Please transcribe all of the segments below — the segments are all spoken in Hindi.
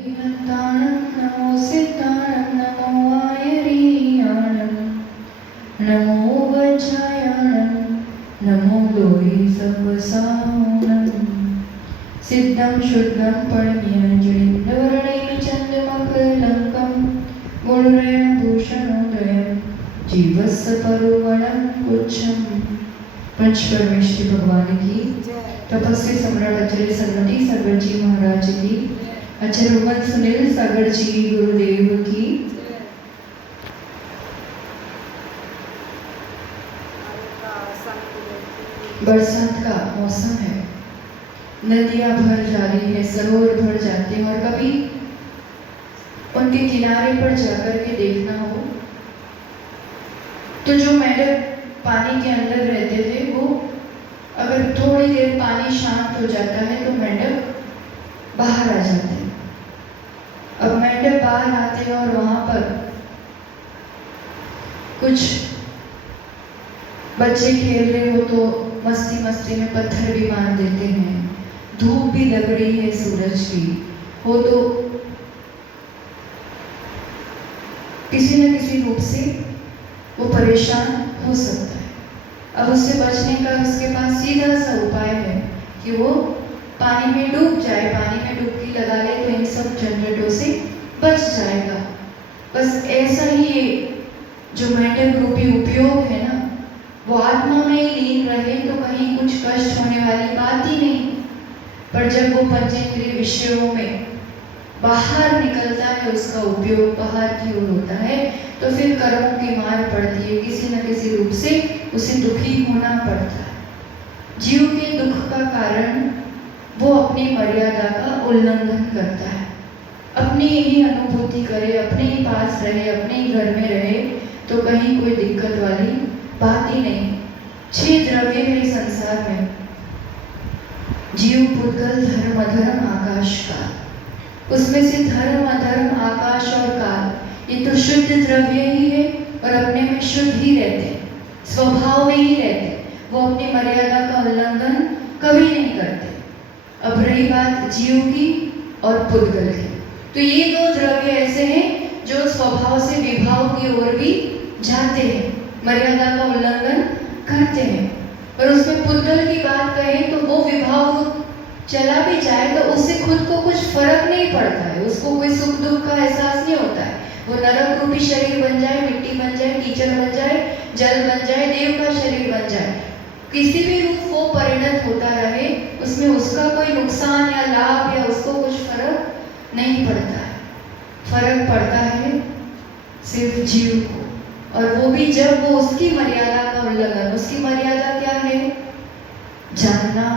विहन्ताणं नमो सिद्धाणं नमो आयरीयाणं नमो वज्रायाणं नमो लोहि सर्वसाहुणं सिद्धं शुद्धं परमयञ्जलिन्दवर्णैः चन्द्रमकरलङ्कं गुणरयं भूषणोदयं जीवस्य परुवणं पुच्छं। पंच परमेश्वरी भगवान की, तपस्वी सम्राट आचार्य सन्मति सागर जी महाराज की, आचार्य उमन सुनील सागर जी गुरुदेव की। बरसात का मौसम है, नदियां भर जा रही है, सरोवर भर जाते हैं, और कभी उनके किनारे पर जाकर के देखना हो तो जो मेंढक पानी के अंदर रहते थे वो अगर थोड़ी देर पानी शांत हो जाता है तो मेंढक बाहर आ जाते हैं। अब मेंढक बाहर आते हैं और वहां पर कुछ बच्चे खेल रहे हो तो मस्ती मस्ती में पत्थर भी मार देते हैं, धूप भी लग रही है सूरज की हो तो किसी न किसी रूप से वो परेशान हो सकता है। अब उससे बचने का उसके पास सीधा सा उपाय है कि वो पानी में डूब जाए, पानी में डुबकी लगा ले तो इन सब झंझटों से बच जाएगा। बस ऐसा ही जो मेंढक रूपी उपयोग है ना, वो आत्मा में ही लीन रहे तो कहीं कुछ कष्ट होने वाली बात ही नहीं। पर जब वो पंचेंद्रिय विषयों में बाहर निकलता है, उसका उपयोग बाहर की ओर होता है, तो फिर कर्मों की मार पड़ती है, किसी न किसी रूप से उसे दुखी होना पड़ता है। जीव के दुख का कारण वो अपनी मर्यादा का उल्लंघन करता है, अपनी ही अनुभूति करे, अपने ही पास रहे, अपने ही घर में रहे तो कहीं कोई दिक्कत वाली बात ही नहीं। 6 द्रव्य है संसार में, जीव, पुद्गल, धर्म, अधर्म, आकाश, काल। उसमें से धर्म, अधर्म, आकाश और काल ये तो शुद्ध द्रव्य ही है और अपने में शुद्ध ही रहते हैं, स्वभाव में ही रहते हैं, वो अपनी मर्यादा का उल्लंघन कभी नहीं करते। अब रही बात जीव की और पुद्गल की, तो ये 2 द्रव्य ऐसे हैं जो स्वभाव से विभाव की ओर भी जाते हैं, मर्यादा का उल्लंघन करते हैं। और उसमें पुद्गल की बात कहें तो वो विभाव चला भी जाए तो उससे खुद को कुछ फर्क नहीं पड़ता है, उसको कोई सुख दुख का एहसास नहीं होता है। वो नरक रूपी शरीर बन जाए, मिट्टी बन जाए, कीचड़ बन जाए, जल बन जाए, देव का शरीर बन जाए, किसी भी रूप वो परिणत होता रहे, उसमें उसका कोई नुकसान या लाभ या उसको कुछ फर्क नहीं पड़ता है। फर्क पड़ता है सिर्फ जीव को, और वो भी जब वो उसकी मर्यादा का उल्लंघन, उसकी मर्यादा क्या है? जानना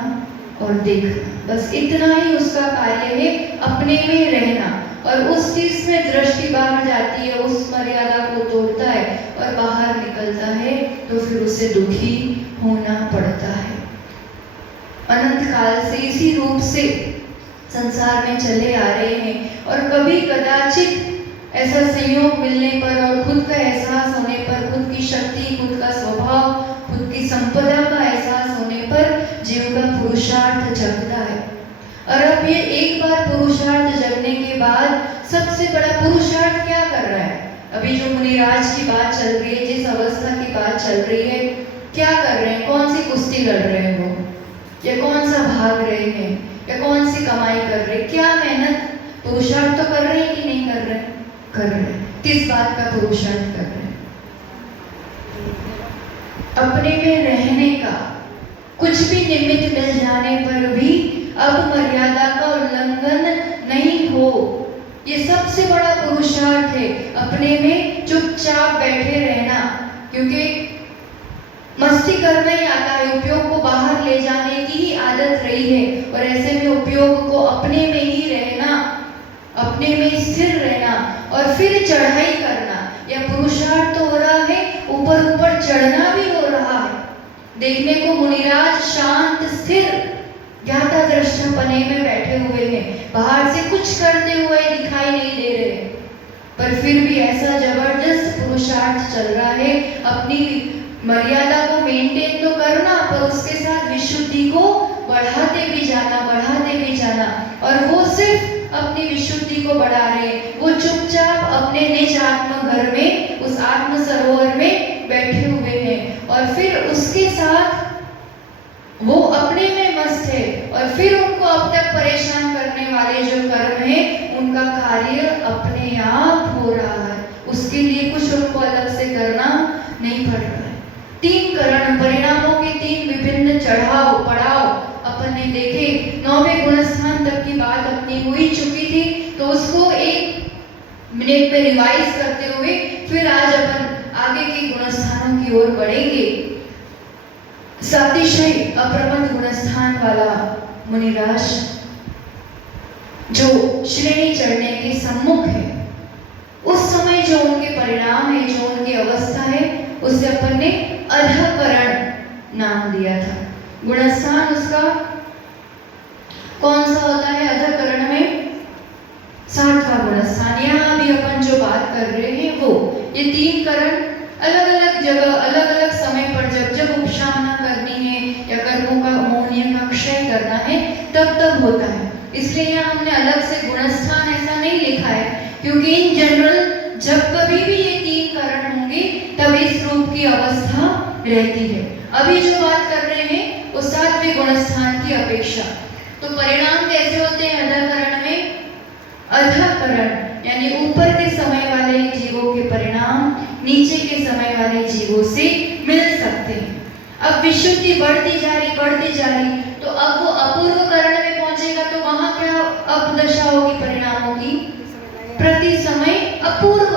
और देखना, बस इतना ही उसका कार्य है, अपने में रहना। और उस चीज में दृष्टि बाहर जाती है, उस मर्यादा को तोड़ता है और बाहर निकलता है तो फिर उसे दुखी होना पड़ता है। अनंत काल से इसी रूप से संसार में चले आ रहे हैं, और कभी कदाचित ऐसा संयोग मिलने पर और खुद का एहसास होने पर, खुद की शक्ति, खुद का स्वभाव, खुद की संपदा का एहसास होने पर जीव का पुरुषार्थ जगता है। और अब ये एक बार पुरुषार्थ जगने के बाद सबसे बड़ा पुरुषार्थ क्या कर रहा है? अभी जो मुनिराज की बात चल रही है, जिस अवस्था की बात चल रही है, क्या कर रहे हैं? कौन सी कुश्ती लड़ रहे हैं वो, या कौन सा भाग रहे हैं, या कौन सी कमाई कर रहे हैं? क्या मेहनत, पुरुषार्थ तो कर रहे हैं कि नहीं कर रहे? कर रहे हैं। किस बात का पुरुषार्थ कर रहे हैं? अपने में रहने का। कुछ भी निमित्त मिल जाने पर भी अब मर्यादा का उल्लंघन नहीं हो, ये सबसे बड़ा पुरुषार्थ है। अपने में चुपचाप बैठे रहना, क्योंकि मस्ती करना ही आता है, उपयोग को बाहर ले जाने की ही आदत रही है, और ऐसे में उपयोग को अपने में ही रहना, अपने में स्थिर रहना और फिर चढ़ाई करना। यह पुरुषार्थ तो हो रहा है, ऊपर ऊपर चढ़ना भी हो रहा है। देखने को मुनिराज शांत स्थिर ज्ञाता दृष्टा पने में बैठे हुए हैं, बाहर से कुछ करते हुए दिखाई नहीं दे रहे, पर फिर भी ऐसा जबरदस्त पुरुषार्थ चल रहा है, अपनी मर्यादा को मेंटेन तो करना, पर उसके साथ विशुद्धि को बढ़ाते भी जाना, बढ़ाते भी जाना। और वो सिर्फ अपनी विशुद्धि को बढ़ा रहे हैं। वो चुपचाप अपने निज आत्म घर में, उस आत्म सरोवर में बैठे हुए हैं और फिर उसके साथ वो अपने में मस्त है और फिर उनको अब तक परेशान करने वाले जो कर्म है उनका कार्य अपने आप हो रहा है। उसके लिए कुछ उनको अलग से करना नहीं पड़ रहा है। 3 करण, परिणामों के 3 विभिन्न चढ़ाव पड़ाव अपन ने देखे। 9वें गुणस्थान तक की बात अपनी हुई चुकी थी, तो उसको 1 मिनट में रिवाइज करते हुए फिर आज अपन आगे के गुणस्थानों की ओर बढ़ेंगे। सातिशय अप्रमद गुणस्थान वाला मुनिराज जो श्रेणी चढ़ने के सम्मुख है, उस समय जो उनके परिणाम है, जो उनकी अवस्था है, उससे अपन ने अधकरण नाम दिया था। गुणस्थान उसका कौन सा होता है अधकरण में? 7वां गुणस्थान। यहाँ अभी अपन जो बात कर रहे हैं वो ये 3 करण अलग अलग जगह अलग अलग समय पर जब जब उपशामना करनी है या कर्मों का मोहनीय का क्षय करना है तब तब होता है। इसलिए यहाँ हमने अलग से गुणस्थान ऐसा नहीं लिखा है, क्योंकि इन जनरल जब कभी भी ये 3 करण होंगे तब इस रूप की अवस्था रहती है। अभी जो बात कर रहे हैं वो 7वें गुणस्थान की अपेक्षा। तो परिणाम कैसे होते हैं अधकरण में? अधकरण यानी ऊपर के समय वाले जीवों के परिणाम नीचे के समय वाले जीवों से मिल सकते हैं। अब विशुद्धि बढ़ती जा रही तो अब वो अपूर्व करण में पहुंचेगा तो वहां क्या अब दशा होगी परिणामों की? प्रति समय अपूर्व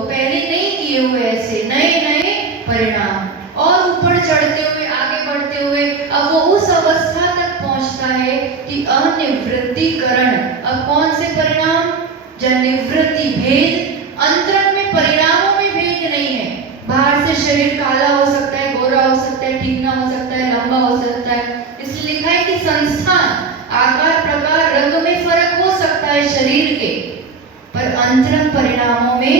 पहले नहीं किए हुए ऐसे नए नए परिणाम और ऊपर चढ़ते हुए आगे बढ़ते हुए अब वो उस अवस्था तक पहुंचता है कि अनिवृत्तिकरण। अब कौन से परिणाम? जब निवृत्ति भेद, अंतरंग में परिणामों में भेद नहीं है। बाहर से शरीर काला हो सकता है, गोरा हो सकता है, ठीकना हो सकता है, लंबा हो सकता है। इसलिए लिखा है कि संस्थान, आकार, प्रकार, रंग में फर्क हो सकता है शरीर के, पर अंतरंग परिणामों में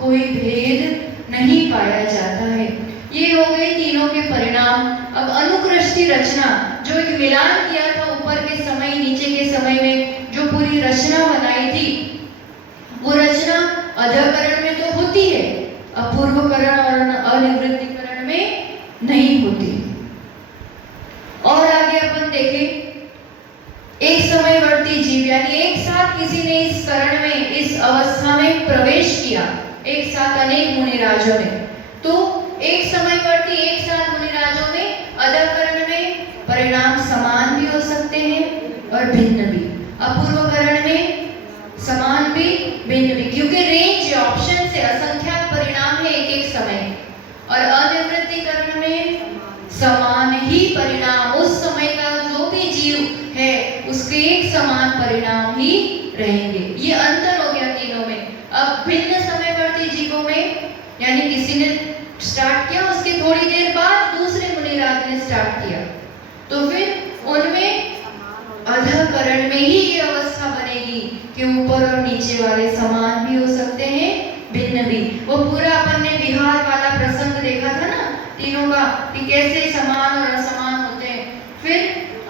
कोई भेद नहीं पाया जाता है। ये हो गए तीनों के परिणाम। अब अनुकृष्टि रचना, जो एक मिलान किया था ऊपर के समय नीचे के समय में, जो पूरी रचना बनाई थी, वो रचना अधकरण में तो होती है, अपूर्वकरण और अनिवृत्तिकरण में नहीं होती। और आगे अपन देखें, एक समयवर्ती जीव यानी एक साथ किसी ने इस करण में, इस अवस्था में प्रवेश किया, एक साथ अनेक मुनिराजों ने, तो एक समयवर्ती एक साथ मुनिराजों में अधकरण में परिणाम समान भी हो सकते हैं और भिन्न भी। अपूर्वकरण में समान भी भिन्न भी, क्योंकि रेंज ऑप्शन से असंख्यात परिणाम है एक एक समय, और अनिवृत्तिकरण में समान ही परिणाम, उस समय का जो भी जीव है उसके एक समान परिणाम ही रहेंगे। ये अंतर हो गया तीनों में। अब भिन्न समयवर्ती जीवों में, यानी किसी ने स्टार्ट किया, उसके थोड़ी देर बाद दूसरे मुनिराज ने स्टार्ट किया, तो फिर उनमें अधकरण में ही ये अवस्था बनेगी कि ऊपर और नीचे वाले समान भी हो सकते हैं, भिन्न भी। वो पूरा अपन ने विहार वाला प्रसंग देखा था ना तीनों का, कि कैसे समान और असमान होते हैं। फिर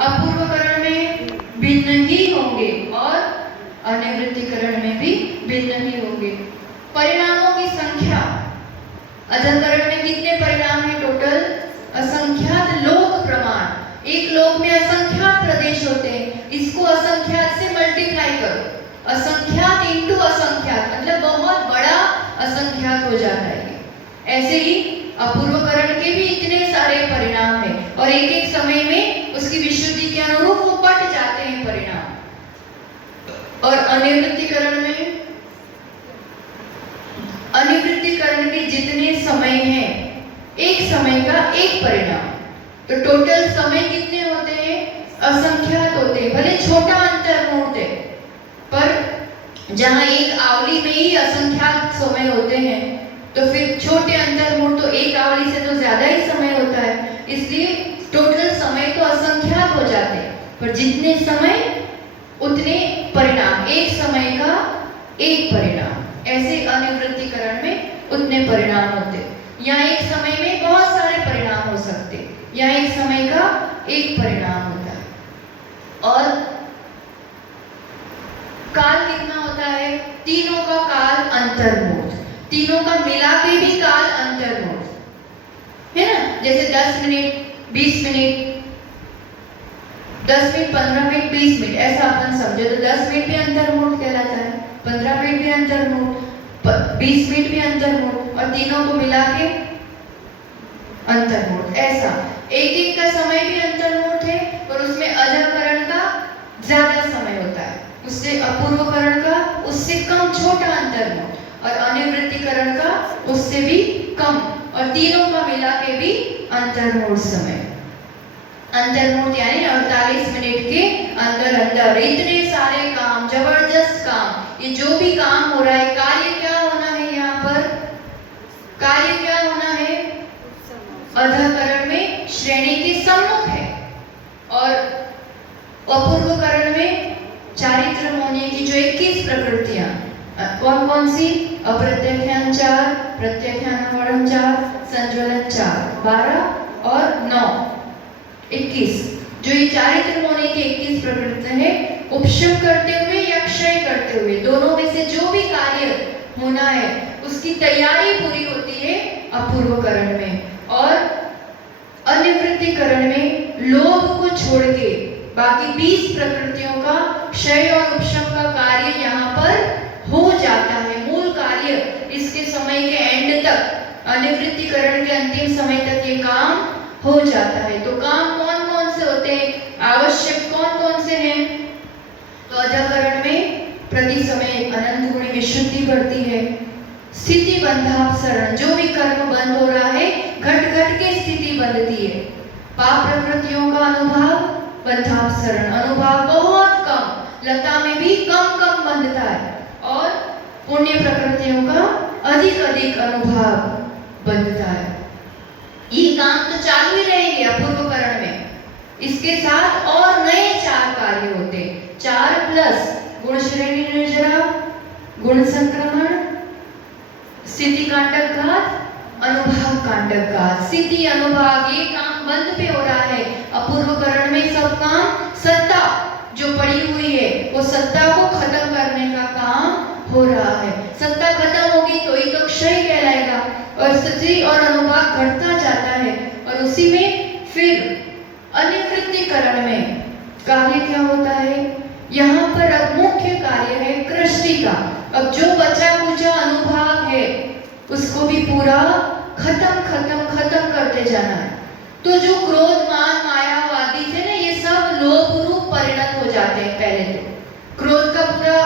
अपूर्वकरण में भिन्न ही होंगे और अनिवृत्तिकरण में भी भिन्न ही होंगे। परिणामों की संख्या, अधकरण में कितने परिणाम है टोटल? असंख्यात लोक प्रमाण। एक लोक में असंख्यात प्रदेश होते हैं, इसको असंख्यात से मल्टीप्लाई करो, असंख्यात इंटू असंख्यात, मतलब बहुत बड़ा असंख्यात हो जाता है। ऐसे ही अपूर्वकरण के भी इतने सारे परिणाम हैं और एक एक समय में उसकी विशुद्धि के अनुरूप वो बट जाते हैं परिणाम। और अनिवृत्तिकरण में, अनिवृत्तिकरण के जितने समय हैं, एक समय का एक परिणाम, तो टोटल समय कितने होते हैं? असंख्यात होते हैं। भले छोटा अंतर मुहूर्त है, पर जहां एक आवली में ही असंख्यात समय होते हैं, तो फिर छोटे अंतर मुहूर्त तो एक आवली से तो ज्यादा ही समय होता है, इसलिए टोटल समय तो असंख्यात हो जाते हैं, पर जितने समय उतने परिणाम, एक समय का एक परिणाम। ऐसे अनिवृत्तिकरण में उतने परिणाम होते हैं। यहाँ एक समय में बहुत सारे परिणाम हो सकते हैं, यहाँ एक समय का एक परिणाम होता है। और काल कितना होता है? तीनों का काल अंतर्मुख, तीनों का मिला के भी काल अंतर्मुख है ना। जैसे 10 minute 20 minute, 10 minute 15 minute 20 minute ऐसा अपन समझे तो 10 मिनट भी अंतर्मुख कहलाता है, 15 मिनट भी अंतर्मुख, 20 मिनट भी अंतर्मुख, और तीनों को मिला के अंतर्मुख। ऐसा एक एक का समय भी अंतर्मुख है, और उसमें अजाकरण का ज्यादा समय होता है, उससे अपूर्वकरण का उससे कम छोटा अंतर्मुख, और अनिवृत्तिकरण का उससे भी कम, और तीनों का मिला के भी अंतर्मुख समय। अंतर्मुख यानी 48 मिनट के अंदर अंदर इतने सारे काम, जबरदस्त काम, ये जो भी काम हो रहा है, कार्य क्या होना है यहाँ पर? कार्य क्या होना है? अधःकरण में श्रेणी के सम्मुख है, और अपूर्वकरण में चारित्र होने की जो 21 प्रकृतियां, कौन कौन सी? अप्रत्यख्यान 4, प्रत्यख्यान 4, संज्वलन 4, 12 और 9, 21। जो ये चारित्र होने की 21 प्रकृति है, उपशम करते हुए या क्षय करते हुए, दोनों में से जो भी कार्य होना है उसकी तैयारी पूरी होती है अपूर्वकरण में, और अनिवृत्तिकरण में लोभ को छोड़ के बाकी 20 प्रकृतियों का क्षय और उपशम का कार्य यहाँ पर हो जाता है। मूल कार्य इसके समय के एंड तक, अनिवृत्तिकरण के अंतिम समय तक ये काम हो जाता है। तो काम कौन कौन से होते हैं, आवश्यक कौन कौन से हैं? तो अधःकरण में प्रति समय अनंत गुणी विशुद्धि बढ़ती है, स्थिति बंधापसरण, जो भी कर्म बंद हो रहा है घट घट के स्थिति बनती है। पाप प्रकृतियों का अनुभाव, बंधापसरण, अनुभाव बहुत कम, लता में भी कम कम बंधता है, और पुण्य प्रकृतियों का अधिक अधिक अनुभाव बंधता है। ये काम तो चालू ही रहेंगे अपूर्वकरण में, इसके साथ और नए 4 कार्य होते हैं, 4 प्लस गुण श्रेणी निर्जरा, गुण संक्रमण, स्थिति कांटक घात, अनुभाव कांटक घात। स्थिति अनुभाव ये काम बंद पे हो रहा है अपूर्वकरण में, सब काम सत्ता जो पड़ी हुई है वो सत्ता को खत्म करने का काम हो रहा है। सत्ता खत्म होगी तो ही तो क्षय कहलाएगा, और स्थिति और अनुभाव घटता जाता है, और उसी में फिर अनिवृत्तिकरण में कार्य क्या होता है? यहाँ पर अब मुख्य कार्य है कृष्टि का। अब जो बचा कुचा अनुभाव है उसको भी पूरा खत्म खत्म खत्म करते जाना है। तो जो क्रोध मान मायावादी थे ना, ये सब लोभ रूप परिणत हो जाते हैं। पहले तो क्रोध का पूरा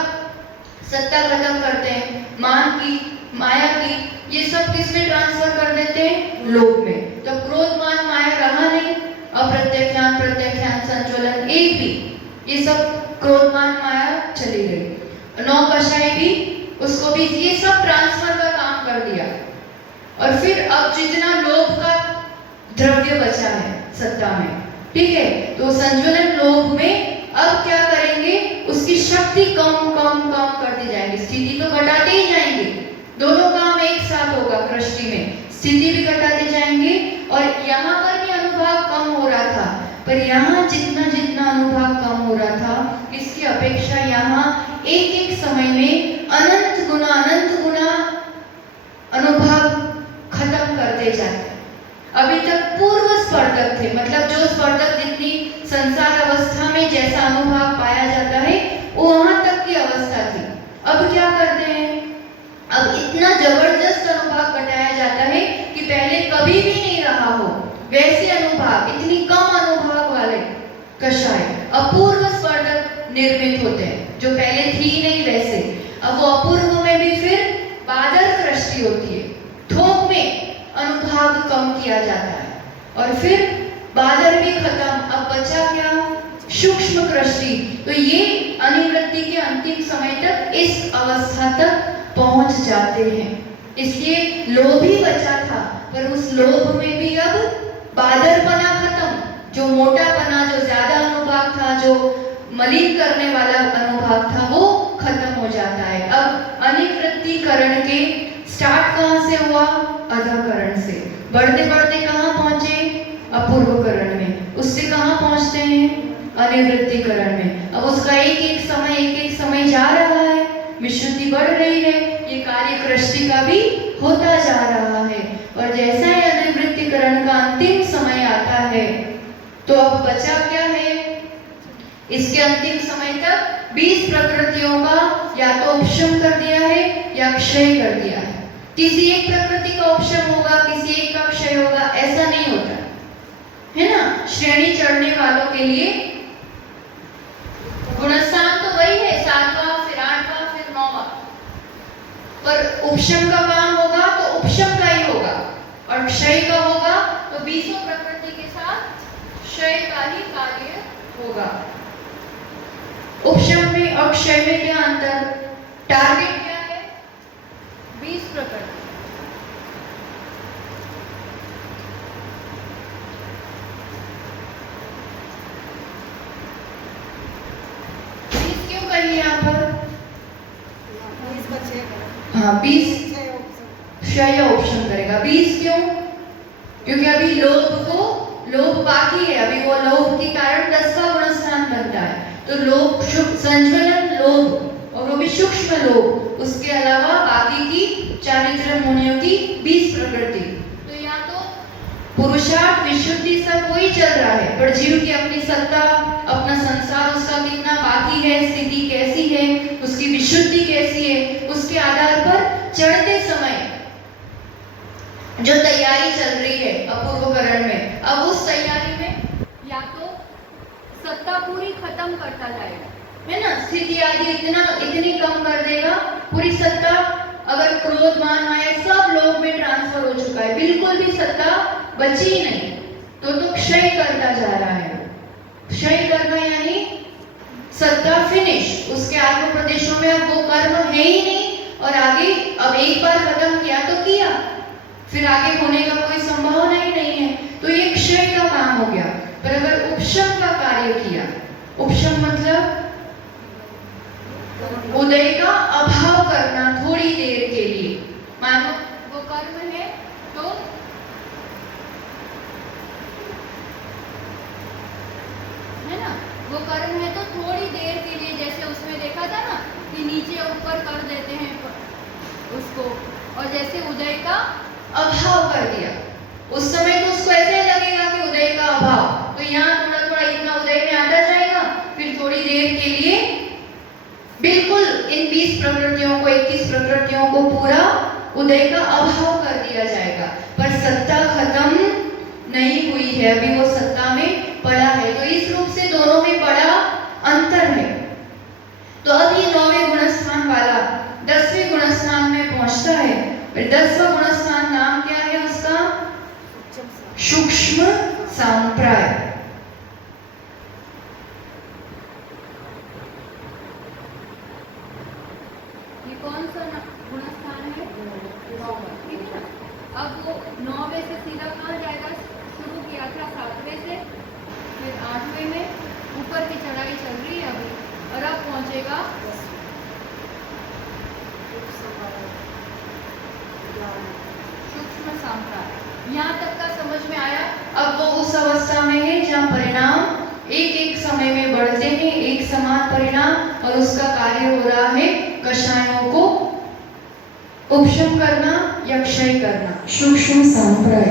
सत्ता खत्म करते हैं, मान की, माया की, ये सब किस में ट्रांसफर कर देते हैं? लोभ में। तो क्रोध मान माया रहा नहीं, अप्रत्यख्यान प्रत्यख्यान संज्वलन एक भी, ये सब क्रोध मान माया चली गई। 9 कषाय भी, उसको भी ये सब ट्रांसफर का काम कर दिया। और फिर अब जितना लोभ का द्रव्य बचा है सत्ता में, ठीक है, तो संज्वलन लोभ में अब क्या करेंगे? उसकी शक्ति कम कम कम करती जाएंगे, स्थिति तो घटाते ही जाएंगे। दोनों काम एक साथ होगा कृष्टि में, स्थिति भी घटाते जाएंगे, और यहाँ पर भी अनुभाव कम हो रहा था, पर यहाँ जितना जितना अनुभाव कम हो रहा था, इसकी अपेक्षा यहाँ एक एक समय में अनंत गुना अनुभव खत्म करते जाते। अभी तक पूर्व स्पर्धक थे, मतलब जो स्पर्धक जितनी संसार अवस्था में जैसा अनुभव पाया जाता है वो वहां तक की अवस्था थी। अब क्या करते हैं? अब इतना जबरदस्त अनुभव घटाया जाता है कि पहले कभी भी नहीं रहा हो वैसे अनुभव, इतनी कम अनुभव वाले कषाय अपूर्व स्पर्धक निर्मित होते हैं, जो पहले थी नहीं वैसे। अब वो अपूर्व में भी फिर बादल कृष्टि होती है, थोक में अनुभाग कम किया जाता है, और फिर बादल भी खत्म। अब बचा क्या? सूक्ष्म कृष्टि। तो ये अनिवृत्ति के अंतिम समय तक इस अवस्था तक पहुंच जाते हैं। इसलिए लोभ ही बचा था, पर उस लोभ में भी अब बादलपना खत्म, जो मोटापना, जो ज्यादा अनुभाग था, जो मलिन करने वाला अनुभाग था, वो खत्म हो जाता है। अब अनिवृत्तिकरण के स्टार्ट कहाँ से हुआ? अधःकरण से। बढ़ते बढ़ते कहाँ पहुंचे? अपूर्वकरण में। उससे कहाँ पहुंचते हैं? अनिवृत्तिकरण में। अब उसका एक एक समय जा रहा है, विशुद्धि बढ़ रही है, ये कार्य कृष्टि का भी होता जा रहा है। और जैसा ही अनिवृत्तिकरण का अंतिम समय आता है तो अब बचा क्या है, इसके अंतिम समय तक 20 प्रकृतियों का या तो उपशम कर दिया है या क्षय कर दिया है। किसी एक प्रकृति का उपशम होगा, किसी एक का क्षय होगा, ऐसा नहीं होता है ना। श्रेणी चढ़ने वालों के लिए गुणस्थान तो वही है, 7वां फिर 8वां फिर 9वां, पर उपशम का काम होगा तो उपशम का ही होगा, और क्षय का होगा तो 20 प्रकृति के साथ क्षय का ही कार्य होगा। उपशम में और क्षय में क्या अंतर, टारगेट क्या है, 20 प्रकृति। क्यों कही यहाँ पर, हाँ 20 क्षय उपशम करेगा। 20 क्यों, क्योंकि अभी लोभ बाकी है, अभी वो लोभ के कारण 10वां गुणस्थान बनता है। तो लोभ, संज्वलन लोभ, और वो भी सूक्ष्म लोभ, उसके अलावा बाकी की चारित्र मुनियों की 20 प्रकृति। तो यहाँ तो पुरुषार्थ विशुद्धि सब वही चल रहा है, पर जीव की अपनी सत्ता, अपना संसार उसका कितना बाकी है, स्थिति कैसी है, उसकी विशुद्धि कैसी है, उसके आधार पर चढ़ते समय जो तैयारी चल रही है अपूर्वकरण में, अब उस तैयारी में या तो सत्ता पूरी खत्म करता जाएगा, है ना, स्थिति आदि इतनी कम कर देगा, पूरी सत्ता, अगर क्रोध मान माया सब लोग में ट्रांसफर हो चुका है, बिल्कुल भी सत्ता बची ही नहीं, तो क्षय करता जा रहा है। क्षय करना यानी सत्ता फिनिश, उसके आत्म प्रदेशों में अब वो कर्म है ही नहीं, और आगे अब एक बार खत्म किया तो किया, फिर आगे होने का कोई संभावना ही नहीं है, तो ये क्षय का काम हो गया। पर अगर उपशम का कार्य किया, उपशम मतलब उदय का अभाव करना थोड़ी देर के लिए, मानो वो कर्म है तो है ना, वो कर्म है तो थोड़ी देर के लिए, जैसे उसमें देखा था ना कि नीचे ऊपर कर देते हैं उसको, और जैसे उदय का अभाव कर दिया, उस समय तो उसको ऐसे लगेगा कि उदय का अभाव, तो यहाँ थोड़ा थोड़ा इतना उदय में आता जाएगा, फिर थोड़ी देर के लिए बिल्कुल इन 20 प्रकृतियों को, 21 प्रकृतियों को पूरा उदय का अभाव कर दिया जाएगा। पर सत्ता खत्म नहीं हुई है, अभी वो सत्ता में पड़ा है, तो इस रूप से दोनों में बड़ा अंतर है। तो अब ये 9वें गुणस्थान वाला 10वें गुणस्थान में पहुंचता है, फिर 10वां गुणस्थान नाम क्या है उसका, सूक्ष्म सांप्राय। ये कौन सा गुणस्थान है, 9वां, ठीक है ना। अब वो 9वें से सीधा कहाँ जाएगा, शुरू किया था 7वें से, फिर 8वें में ऊपर की चढ़ाई चल रही है अभी, और अब पहुंचेगा सूक्ष्म सांप्राय। यहाँ तक का समझ में आया। अब वो उस अवस्था में है जहाँ परिणाम एक एक समय में बढ़ते हैं, एक समान परिणाम, और उसका कार्य हो रहा है कषायों को उपशम करना या क्षय करना। सूक्ष्म सांप्राय,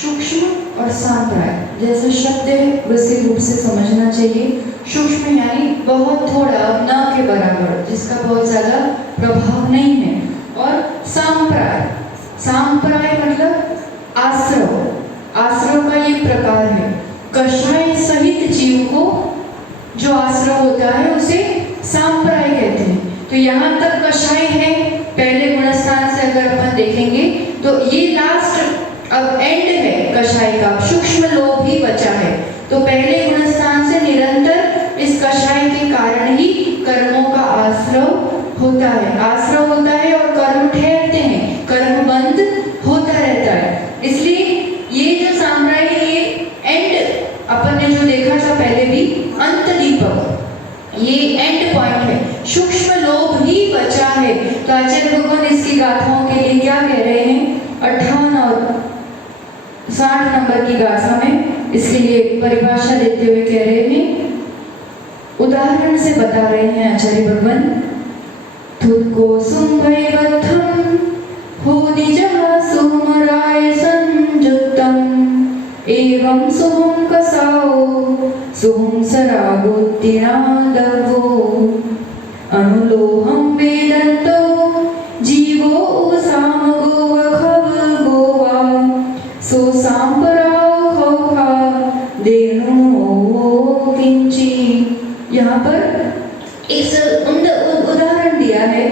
सूक्ष्म और सांप्राय जैसा शब्द है वैसे रूप से समझना चाहिए। सूक्ष्म यानी बहुत थोड़ा, न के बराबर, जिसका बहुत ज्यादा प्रभाव नहीं है, और सांप्राय, सांप्राय मतलब आश्रव, आश्रव का ये प्रकार है। कषाय सहित जीव को जो आश्रव होता है उसे सांप्राय कहते हैं। तो यहाँ तक कषाय है, पहले गुणस्थान से अगर अपन देखेंगे तो ये लास्ट अब एंड है कषाय का, सूक्ष्म लोभ ही बचा है। तो पहले गुणस्थान से निरंतर इस कषाय के कारण ही कर्मों का आश्रव होता है, आश्रव होता है, और कर्म ठहरते हैं, कर्म बंद होता रहता है। इसलिए ये जो सांप्राय है ये एंड, अपन ने जो देखा था पहले भी, अंत दीपक, ये एंड पॉइंट है, सूक्ष्म लोभ ही बचा है। तो आचार्य भगवान इसकी गाथाओं के लिए क्या कह रहे हैं, 58 और 60 नंबर की गाथा में, इसके लिए परिभाषा देते हुए कह रहे हैं, उदाहरण से बता रहे हैं आचार्य भगवान। थुको सुम्भैवत्थम होदिजः सुमराय संयुक्तम एवं सुहं कसाओ सुहं सरागोत्तिनादवो अनुलोहं वेदन्तो जीवो सामगो खवगो वा सो सांपराओ खौखा देनु किंची। यहाँ पर एक उदाहरण दिया है,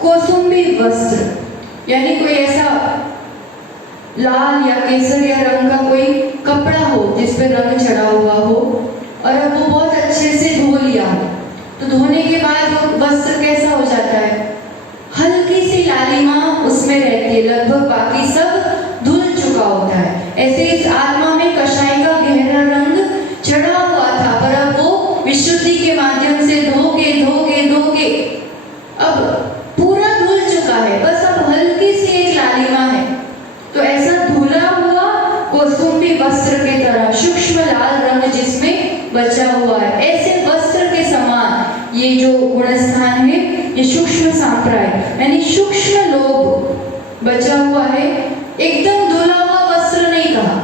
कौसुंबी वस्त्र यानी कोई ऐसा लाल या केसरिया रंग का कोई कपड़ा हो जिस पर रंग चढ़ा हुआ हो और अब वो बहुत अच्छे से धो लिया हो, तो धोने के बाद वो वस्त्र कैसा हो जाता है, हल्की सी लालिमा उसमें रहती है, लगभग बाकी सब धुल चुका होता है। ऐसे इस आत्मा में कषाय का गहरा रंग चढ़ा हुआ था, पर अब वो विशुद्धि के माध्यम से धोके धोके धोके अब पूरा धुल चुका है, बस अब हल्की सी एक लालिमा है। तो ऐसा धुला हुआ कौसुंबी वस्त्र के तरह सूक्ष्म लाल रंग जिसमें बचा हुआ है, ऐसे वस्त्र के समान ये जो गुणस्थान है, ये सूक्ष्म सांप्राय यानी सूक्ष्म लोभ बचा हुआ है। एकदम धुला हुआ वस्त्र नहीं कहा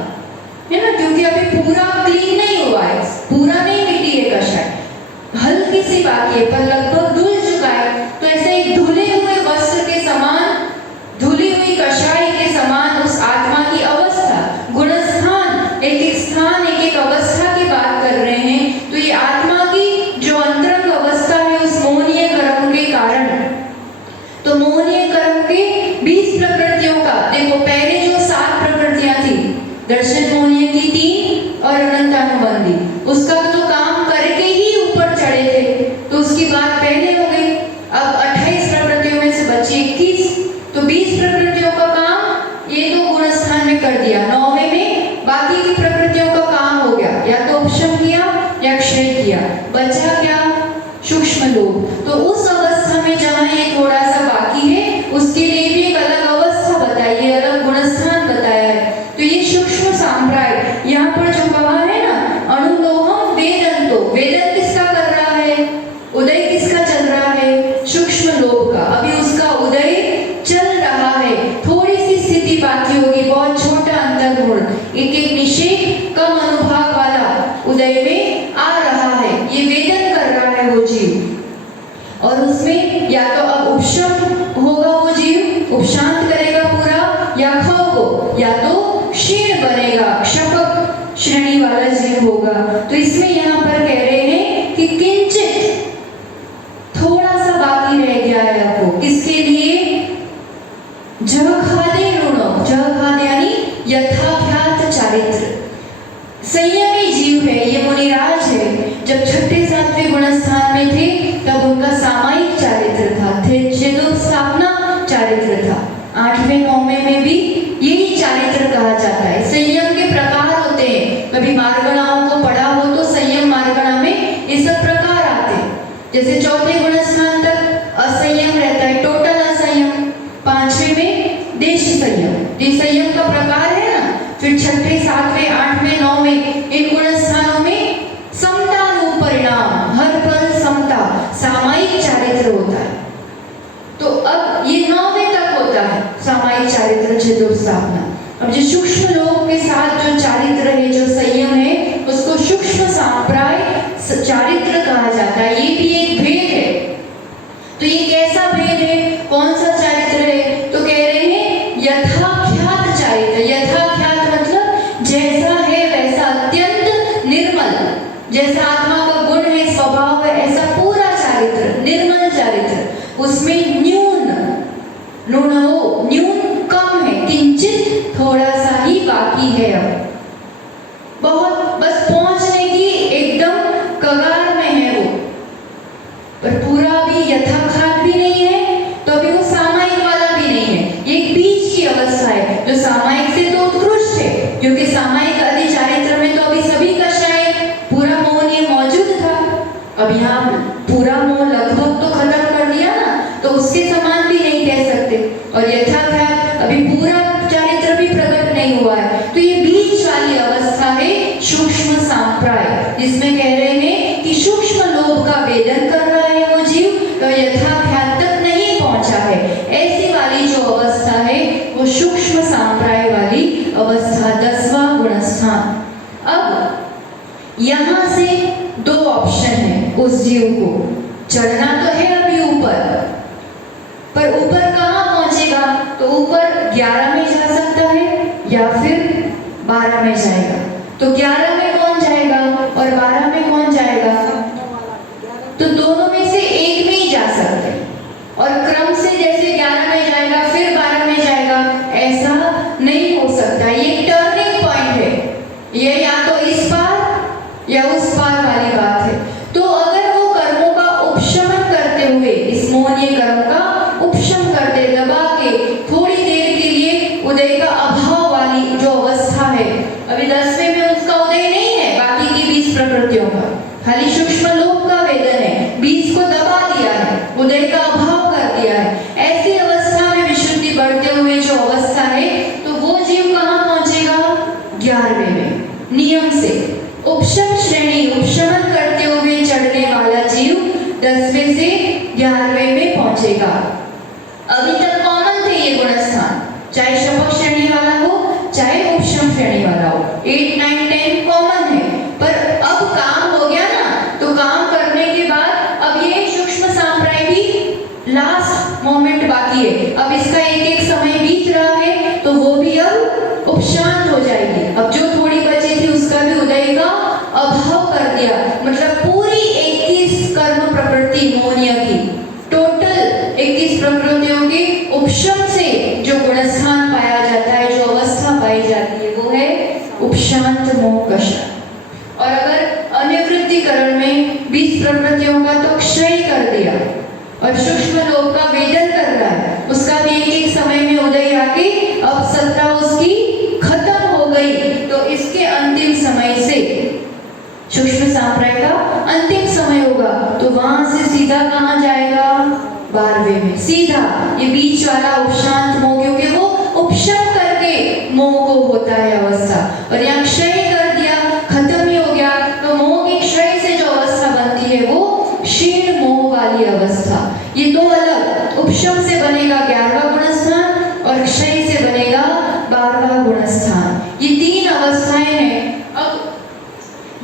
है ना, क्योंकि अभी पूरा क्लीन नहीं हुआ है, पूरा नहीं मिटी है कषाय, हल्की सी बाकी है पर लगभग धुल चुका है। तो ऐसे एक धुले हुए वस्त्र के समान, धुली हुई कषाय के समान उस आत्मा की अवस्था, गुणस्थान, एक एक स्थान, एक एक अवस्था की बात कर रहे हैं। तो ये आत्मा की जो अंतरंग अवस्था है उस मोहनीय कर्म के कारण, तो मोहनीय कर्म के 20 प्रकृतियों का देखो, पहले जो 7 प्रकृतियां थी, दर्शन मोहनीय की 3 और अनंतानुबंधी, उसका तो काम करके ही ऊपर चढ़े थे, तो उसकी बात पहले हो गई। अब 28 प्रकृतियों में से बची 21, तो 20 प्रकृतियों का काम ये तो गुणस्थान में कर दिया। 9वें में बाकी की प्रकृतियों का काम हो गया, या तो उपशम किया या क्षय किया, बचा क्या, सूक्ष्म लोभ। तो उस अवस्था में जहाँ ये थोड़ा सा बाकी है, उसके लिए भी एक अलग अवस्था बताई है, अलग गुणस्थान बताया है। तो ये सूक्ष्म सांप्राय यहाँ पर जो कहा है ना, अनुलोहम वेदन्तो, वेदन किसका कर रहा है, उदय किसका चल रहा है, सूक्ष्म लोभ का। अभी उसका उदय चल रहा है, थोड़ी सी स्थिति बाकी होगी, बहुत छोटा अंतर्गुण, एक एक निषेध कम अनुभाग वाला उदय में आ रहा है, ये वेदन कर रहा है वो जीव। और उसमें या तो अब उपशम होगा वो जीव, उपशांत करेगा पूरा, या खो को, या तो क्षीण बनेगा, क्षपक श्रेणी वाला जीव होगा। तो इसमें यहाँ पर कह रहे हैं कि किंचित थोड़ा सा बाकी रह गया है आपको, किसके लिए, जह खादे ऋणो, जह खादे यानी यथाभ्यात चारित्र, संयमी जीव है ये, मुनिराज है। जब 6ठे-7वें गुणस्थान में थे तब उनका सामायिक चारित्र था, छेदोत्स्थापना चारित्र था। 8वें-9वें में भी यही चारित्र कहा जाता है। संयम के प्रकार होते हैं, कभी मार्गणाओं को पढ़ा हो तो संयम मार्गणा में ये सब प्रकार आते हैं। जैसे 4थे गुणस्थान तक असंयम रहता है, टोटल असंयम। 5वें में देश संयम, ये संयम का प्रकार है ना। फिर 6ठे, 7वें, 8वें, 9वें इन गुणस्थानों में समता रूप परिणाम, हर पल समता, सामायिक चारित्र होता है। तो अब ये 9वें तक होता है सामायिक चारित्र, छेदोत्स्थापना। अब जो सूक्ष्म लोक के साथ जो चारित्र है, जो संयम है, उसको सूक्ष्म सांप्राय चारित्र कहा जाता है। ये भी एक भेद है। तो ये कैसा भेद है, कौन सा चारित्र है, तो कह रहे हैं यथाख्यात चारित्र। यथाख्यात मतलब जैसा है वैसा, अत्यंत निर्मल, जैसा आत्मा का गुण है, स्वभाव है, ऐसा पूरा चारित्र, निर्मल चारित्र। उसमें न्यून, न्यून कम है, किंचित थोड़ा सा ही बाकी है, अब बहुत बस पहुंचने की एकदम कगार में है वो, पर पूरा भी यथाख्यात भी नहीं है, तो अभी वो सामायिक वाला भी नहीं है। ये एक बीच की अवस्था है, जो सामायिक से तो उत्कृष्ट है, क्योंकि सामायिक आदि चारित्र में तो अभी सभी का शायद पूरा मोह ये मौजूद था। अब यहाँ पूरा मोह लगभग तो खत्म कर दिया ना, तो उसके समान भी नहीं कह सकते। और यथाख्यात अभी पूरा चारित्र भी प्रकट नहीं हुआ है, तो ये बीच वाली अवस्था उस जीव को। चढ़ना तो है अभी ऊपर, पर ऊपर कहाँ पहुंचेगा? तो ऊपर 11 में जा सकता है या फिर 12 में जाएगा। तो 11 में कौन जाएगा और 12 में कौन जाएगा? तो दोनों में से एक में ही जा सकते हैं। और क्रम से जैसे 11 में जाएगा फिर 12 में जाएगा, ऐसा नहीं हो सकता। ये टर्निंग पॉइंट है, ये या तो इस पार या उस पार वाली बात है। तो अगर वो कर्मों का उपशमन करते हुए, इस मोहनीय कर्म का उपशम करते, दबा के थोड़ी देर के लिए उदय का अभाव वाली जो अवस्था है, अभी 10वें में उसका उदय नहीं है, बाकी की 20 प्रकृतियों का खाली सूक्ष्म लोक का वेदन है, 20 को दबा दिया है, उदय का अभाव कर दिया है। ऐसी अवस्था में विशुद्धि बढ़ते हुए जो अवस्था है, तो वो जीव कहाँ पहुंचेगा? 11वें में। नियम से उपशम श्रेणी, उपशमन करते हुए चढ़ने वाला जीव 10वें से 11वें में पहुंचेगा। अभी तक कॉमन थे ये गुणस्थान, चाहे शपथ श्रेणी वाला हो चाहे उपशम श्रेणी वाला हो, 8, 9, 10 कॉमन है। पर अब काम हो गया ना, तो काम करने के बाद अब ये सूक्ष्म सांप्राय भी लास्ट मोमेंट बाकी है। अब इसका एक एक समय बीत रहा है, तो वो भी अब उपशांत हो जाएगी। अब जो थोड़ी बची थी उसका भी उदय का अभाव कर दिया। मतलब पूरी 21 कर्म प्रकृति मोहनीय की, टोटल 21 प्रकृतियों के उपशम से जो गुणस्थान पाया जाता है, जो अवस्था पाई जाती है, वो है उपशांत मोह कषाय। और अगर अनिवृत्तिकरण में 20 प्रकृतियों का तो क्षय कर दिया और सूक्ष्म लोक का वेदन कर रहा है, उसका भी एक एक समय में उदय आके अब सत्ता उसकी खत्म हो गई, तो इसके अंतिम समय से सूक्ष्म सांप्राय का अंतिम समय होगा, तो वहां से सीधा कहाँ जाएगा? 12वें में सीधा। ये बीच वाला उपशांत मोह, क्योंकि वो उपशम करके मोह को होता है अवस्था, और यहाँ क्षय कर दिया, खत्म ही हो गया, तो मोह के क्षय से जो अवस्था बनती है वो क्षीण मोह वाली अवस्था। ये दो अलग, उपशम से बनेगा 11वां गुणस्थान और क्षय से बनेगा 12वां गुणस्थान। ये 3 अवस्थाएं हैं। अब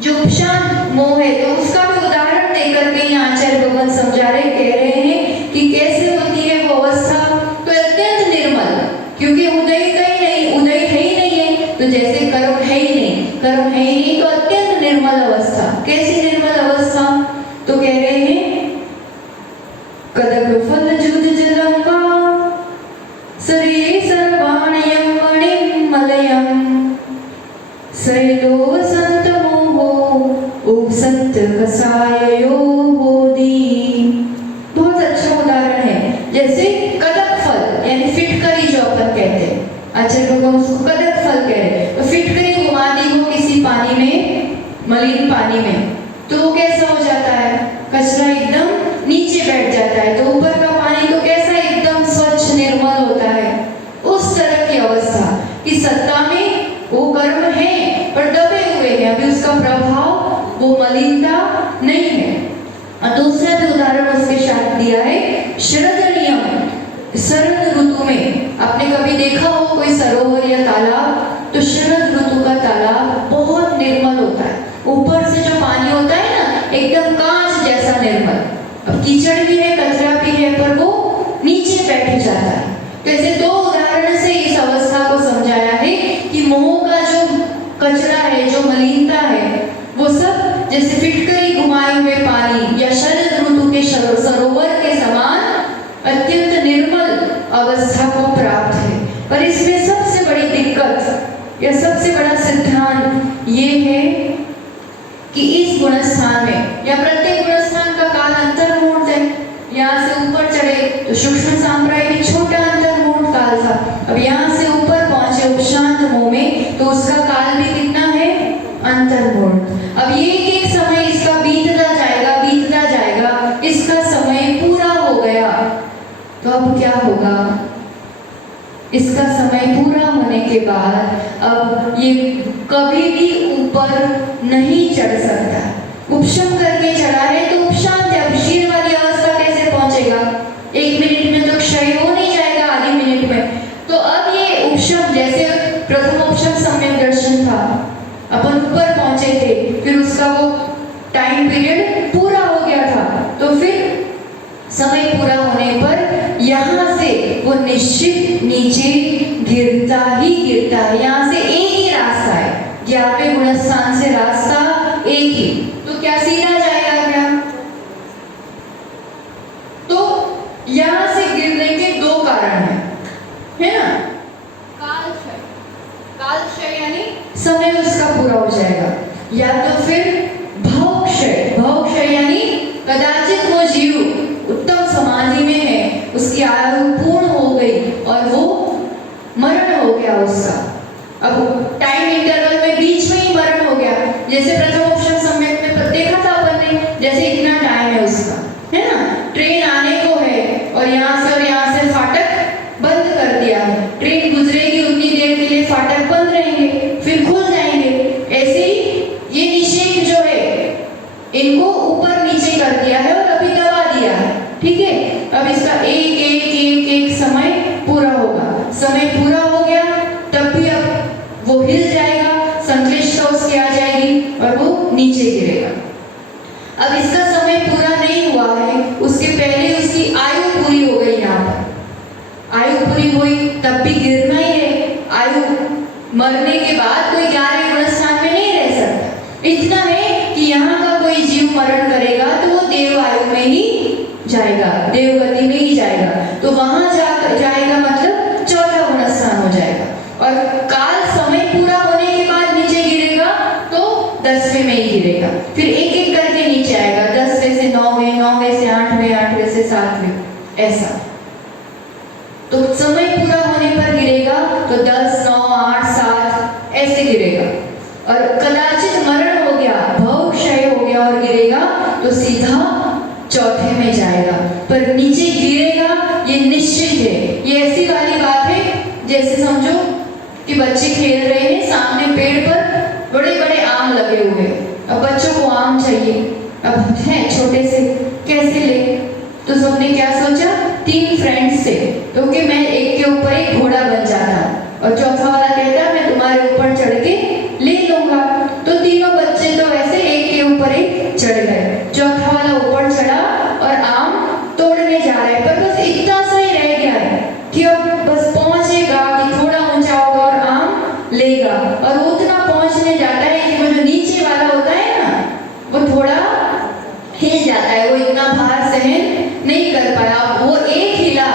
जो उपशांत मोह है, तो उसका भी उदाहरण देकर के यहाँ आचार्य भगवान समझा रहे, कह रहे हैं कि कैसे होती है वो अवस्था। तो अत्यंत निर्मल, क्योंकि उदय का ही नहीं, उदय है ही नहीं है, तो जैसे कर्म है ही नहीं, कर्म है ही नहीं, तो अत्यंत निर्मल अवस्था। कैसी निर्मल अवस्था? तो कह रहे हैं कदक फल जुद जलंका सरे सर्वाणयं मणिं मलयं शैलो वसंत मोहो उपसंत कसायो बोधि। बहुत अच्छा उदाहरण है। जैसे कदक फल यानी फिटकरी जो अपन कहते हैं, अच्छा लोग उसको कदक फल कह रहे हैं, तो फिटकरी घुमा दी हो किसी पानी में, मलिन पानी में, तो वो कैसा हो जाता है? कचरा एकदम नीचे बैठ जाता है, तो ऊपर का पानी तो कैसा एकदम स्वच्छ निर्मल होता है। उस तरह की अवस्था कि सत्ता में वो कर्म है पर दबे हुए हैं, अभी उसका प्रभाव, वो मलिनता नहीं है। और दूसरा भी उदाहरण उसके साथ दिया है शरद नियम। शरद ऋतु में आपने कभी देखा हो कोई सरोवर या तालाब, तो शरद ऋतु का तालाब बहुत निर्मल होता है, ऊपर से जो पानी होता है ना एकदम कांच जैसा निर्मल। अब कीचड़ भी है, कचरा भी है, पर वो नीचे बैठ जाता है। तो ऐसे 2 उदाहरण से इस अवस्था को समझाया है कि मोह का जो कचरा है, जो मलिनता है, वो सब जैसे फिटकरी घुमाए हुए पानी या शरद ऋतु के सरोवर के समान अत्यंत निर्मल अवस्था को प्राप्त है। पर इसमें सबसे बड़ी दिक्कत या सबसे बड़ा सिद्धांत ये है कि इस गुणस्थान में या प्रत्येक गुणस्थान का काल अंतर्मूर्त है। यहाँ से ऊपर चढ़े तो सूक्ष्म सांप्राय में छोटा अंतर्मूर्त काल था, अब यहाँ से ऊपर पहुंचे उपशांत मोह में, तो उसका काल भी कितना है? अंतर्मूर्त। अब ये एक समय इसका बीतता जाएगा, इसका समय पूरा हो गया, तो अब क्या होगा? इसका समय पूरा होने के बाद अब ये कभी भी ऊपर नहीं चढ़ सकता। उपशम करके चढ़ा है तो उपशांत है, अब क्षीण वाली अवस्था कैसे पहुंचेगा? 1 मिनट में तो क्षय हो नहीं जाएगा, आधी मिनट में। तो अब ये उपशम, जैसे प्रथम उपशम सम्यक दर्शन था, अपन ऊपर पहुंचे थे, फिर उसका वो टाइम पीरियड पूरा हो गया, समय पूरा होने पर यहाँ से वो निश्चित नीचे गिरता ही गिरता है। यहाँ से एक ही रास्ता है, 11वें गुणस्थान से रास्ता एक ही। तो क्या सीधा जाएगा क्या? तो यहाँ से गिरने के दो कारण है ना? कालक्षय यानी समय उसका पूरा हो जाएगा, या तो फिर भवक्षय यानी कदाचित वो जीव उत्तम समाधि में है, उसकी आयु पूर्ण हो गई और वो मरण हो गया उसका। अब टाइम इंटरवल में बीच में ही मरण हो गया, जैसे प्रथमोपशन सम्यक में देखा था अपन ने, जैसे इतना टाइम है उसका, है ना? ट्रेन आने को है और यहाँ से फाटक बंद कर दिया है, ट्रेन गुजरेगी उतनी देर के लिए फाटक बंद रहेंगे, फिर खुल जाएंगे। ऐसे ही ये निषेध जो है इनको ऊपर नीचे कर दिया है और अभी दबा दिया है, ठीक है? अब इसका एक समय पूरा होगा। समय पूरा हो गया तब भी अब वो हिल जाएगा, संक्लिष्टता उसकी आ जाएगी और वो नीचे गिरेगा। अब इसका समय पूरा नहीं हुआ है, उसके पहले उसकी आयु पूरी हो गई। यहाँ पर आयु पूरी हुई तब भी गिरना ही है। आयु मरने के बाद कोई 11वें गुणस्थान में नहीं रह सकता। इतना है कि यहाँ का कोई जीव मरण करेगा तो वो देव आयु में ही जाएगा, देवगति में ही जाएगा। तो वहां जाएगा मतलब 4था गुणस्थान हो जाएगा। और काल समय पूरा होने के बाद नीचे गिरेगा तो 10वें में ही गिरेगा, फिर एक एक करके नीचे आएगा, 10वें से 9वें, 9वें से 8वें, 8वें से 7वें, ऐसा। तो समय पूरा होने पर गिरेगा तो 10, 9, 8, 7 ऐसे गिरेगा। और कदाचित मरण हो गया, भवक्षय हो गया और गिरेगा तो सीधा 4थे में जाएगा। पर नीचे गिरेगा ये निश्चित है। ये ऐसी वाली बात है जैसे समझो कि बच्चे खेल रहे हैं, सामने पेड़ पर बड़े बड़े आम लगे हुए, अब बच्चों को आम चाहिए, अब है छोटे से कैसे ले, तो सबने क्या सोचा, 3 फ्रेंड्स थे तो कि मैं एक के ऊपर एक घोड़ा बन जाता और चौथा वाला कहता मैं तुम्हारे ऊपर चढ़ के ले लूंगा। तो तीनों बच्चे तो ऐसे एक के ऊपर एक चढ़ गए, चौथा वाला ऊपर चढ़ा और आम तोड़ने जा रहा है, पर बस इतना सा ही रह गया है कि अब बस पहुंचेगा कि थोड़ा ऊंचा होगा और आम लेगा, और वो उतना पहुंचने जाता है कि वो जो नीचे वाला होता है ना वो थोड़ा हिल जाता है, वो इतना भार सहन नहीं कर पाया। वो एक हिला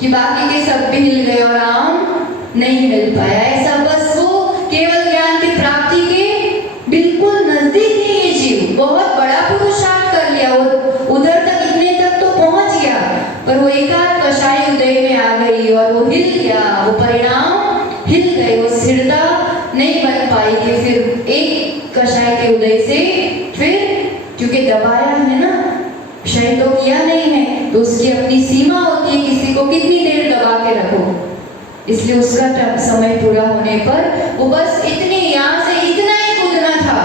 कि बाकी के सब भी हिल गए और आम नहीं मिल पाया। ऐसा बस वो केवल ज्ञान की प्राप्ति के बिल्कुल नजदीक ही ये जीव बहुत बड़ा पुरुषार्थ कर लिया, वो उधर तक इतने तक तो पहुंच गया, पर वो एकाध कषाय उदय में आ गई और वो हिल गया, वो परिणाम हिल गए, वो स्थिरता नहीं बन पाई कि फिर एक कषाय के उदय से फिर क्योंकि दबाया है ना, क्षय तो किया नहीं है, तो उसकी अपनी सीमा होती है, किसी को कितनी देर दबा के रखो। इसलिए उसका समय पूरा होने पर वो बस इतने यहाँ से इतना ही कूदना था,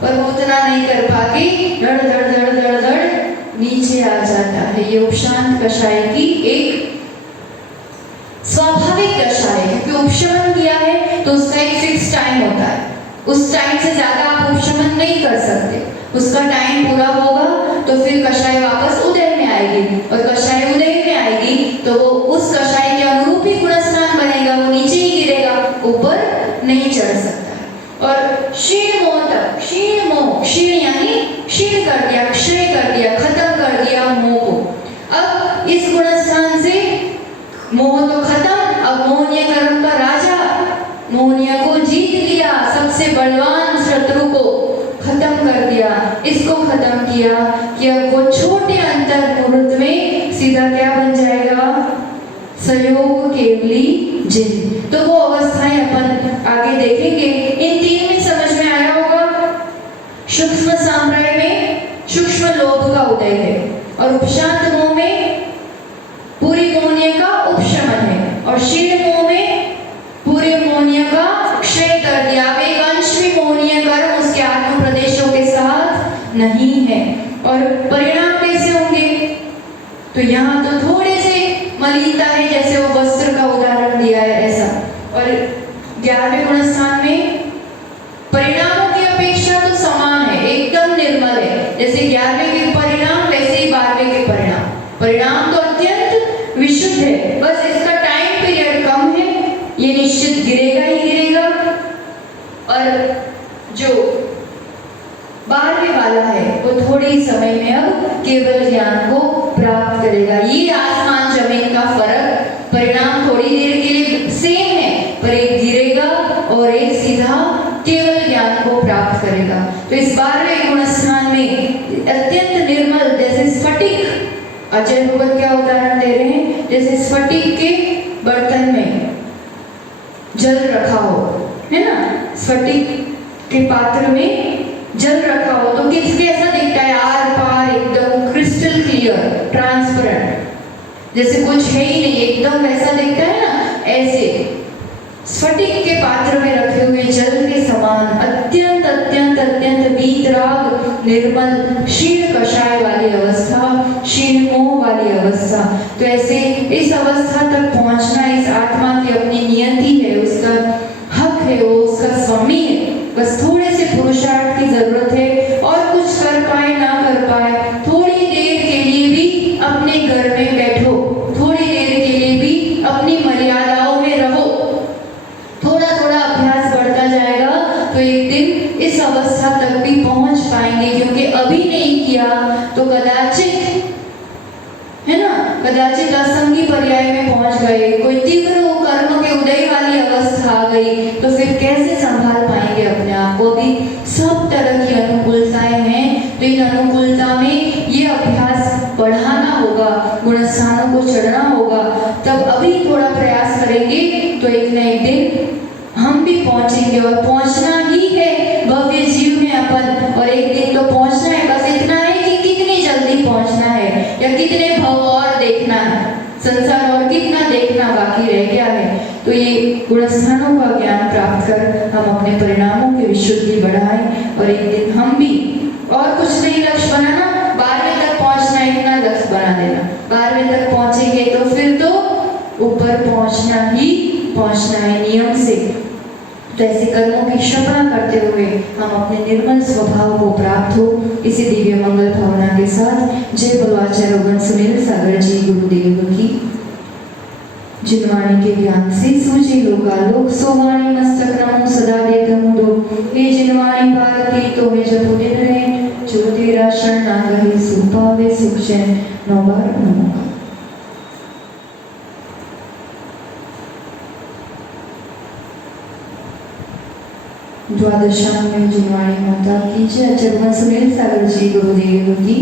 पर वो उतना नहीं कर पाके धड़ धड़ धड़ धड़ धड़ नीचे आ जाता है। ये उपशांत कषाय की एक स्वाभाविक दशा है, क्योंकि उपशमन किया है तो उसका एक फिक्स टाइम होता है, उस टाइम से ज्यादा आप उपशमन नहीं कर सकते। उसका टाइम पूरा होगा तो फिर कषाय वापस उदय में आएगी, और कषाय उदय में आएगी तो वो उस कषाय के अनुरूप ही गुणस्थान बनेगा, वो नीचे ही गिरेगा, ऊपर नहीं चढ़ सकता। और क्षीण मोह तक, क्षीण मोह, क्षीण यानी क्षीण कर दिया, क्षय कर दिया, खत्म कर दिया मोह को। अब इस गुणस्थान से मोह तो खत्म, अब मोहनीय कर्म का राजा मोहनीय को जीत लिया, सबसे बलवान शत्रु को खत्म कर दिया, इसको खत्म किया कि अब वो छोटे अंतर्मुहूर्त में सीधा क्या बन जाएगा, संयोग केवली जिन। तो वो अवस्थाएं अपन आगे देखेंगे। इन 3 में समझ में आया होगा। सूक्ष्म साम्राज्य में सूक्ष्म लोभ का उदय है, और उपशांत मोह में पूरी मोहनीय का उपशमन है, और क्षीण मोह में पूरे मोहनीय का क्षय कर दिया। अब एक अंश भी मोहनीय कर्म उसके आत्म प्रदेशों के साथ नहीं है। और परिणाम कैसे होंगे, तो यहाँ तो थोड़े से मलिनता है, जैसे वो वस्त्र का उदाहरण दिया है ऐसा। और 11वें गुणस्थान में परिणामों की अपेक्षा तो समान है, एकदम निर्मल है, जैसे 11वें के परिणाम वैसे ही 12वें के परिणाम। विशुद्ध है, बस इसका टाइम पीरियड कम है, ये निश्चित गिरेगा ही गिरेगा। और जो 12वें वाला है वो थोड़े ही समय में अब केवल ज्ञान को प्राप्त करेगा। ये आसमान जमीन का फर्क, परिणाम थोड़ी देर के लिए सेम है, पर एक गिरेगा और एक सीधा केवल ज्ञान को प्राप्त करेगा। तो इस 12वें गुणस्थान में अत्यंत निर्मल, जैसे स्फटिक, आचार्य भगवत क्या उदाहरण दे रहे हैं, जैसे स्फटिक के बर्तन में जल रखा हो, है ना, स्फटिक के पात्र में जल रखा हो तो कैसा दिखता है, आर पार एकदम क्रिस्टल क्लियर, ट्रांसपेरेंट, जैसे कुछ है ही नहीं, एकदम वैसा दिखता है ना। ऐसे स्फटिक के पात्र में रखे हुए जल के समान अत्यंत अत्यंत अत्यंत वीतराग निर्मल क्षीण कषाय वाली अवस्था, क्षीण मोह वाली अवस्था। तो ऐसे इस अवस्था तक पहुंचना इस आत्मा की अपनी नियति है, उसका हक है, वो उसका स्वामी है। बस थोड़े से पुरुषार्थ की जरूरत है, और कुछ कर पाए ना कर पाए, थोड़ी देर के लिए भी अपने घर में बैठो, थोड़ी देर के लिए भी अपनी मर्यादाओं में रहो, थोड़ा थोड़ा अभ्यास बढ़ता जाएगा तो एक दिन इस अवस्था तक भी पहुंच पाएंगे। क्योंकि अभी नहीं किया तो कदाचित, है ना, कदाचित असंगी पर्याय में पहुंच गए, कोई तीव्र कर्म के उदय वाली अवस्था आ गई, तो फिर कैसे संभाल पाएंगे अपने आप को। भी सब तरह की अनुकूलताएं हैं, तो इन अनुकूलता में ये अभ्यास बढ़ाना होगा, गुणस्थानों को चढ़ना होगा। तब अभी थोड़ा प्रयास करेंगे तो एक न एक दिन हम भी पहुंचेंगे, और पहुंचना ही है, भव्य जीव में अपन, और एक दिन तो पहुंचना है। बस इतना है कि कितनी जल्दी पहुंचना है, या कितने भव और देखना है, संसार और कितना देखना बाकी रह गया है। तो ये गुणस्थानों का ज्ञान प्राप्त कर हम अपने परिणामों की विशुद्धि बढ़ाएं, और एक दिन हम भी, और कुछ नहीं लक्ष्य बनाना, 12वें तक पहुंचना, इतना लक्ष्य बना देना। 12वें तक पहुंचेंगे तो फिर तो ऊपर पहुंचना ही पहुंचना है नियम से। तो ऐसे कर्मों की क्षमा करते हुए हम अपने निर्मल स्वभाव को प्राप्त हो, इसी दिव्य मंगल भावना के साथ जय बोलो आचार्य भगवान सुनील सागर जी गुरुदेव की। जिनवाणी के ज्ञान से सूझे लोकालोक, सोवाणी मस्तक नमो सदा देतम दो। हे जिनवाणी भारती तो में जब दिन रहे, जो तेरा शरणागति सुख पावे सुख चैन। 9 बार नमो। द्वादशांग में जिनवाणी माता की जय। आचार्य भगवान सुनील सागर जी गुरुदेव की।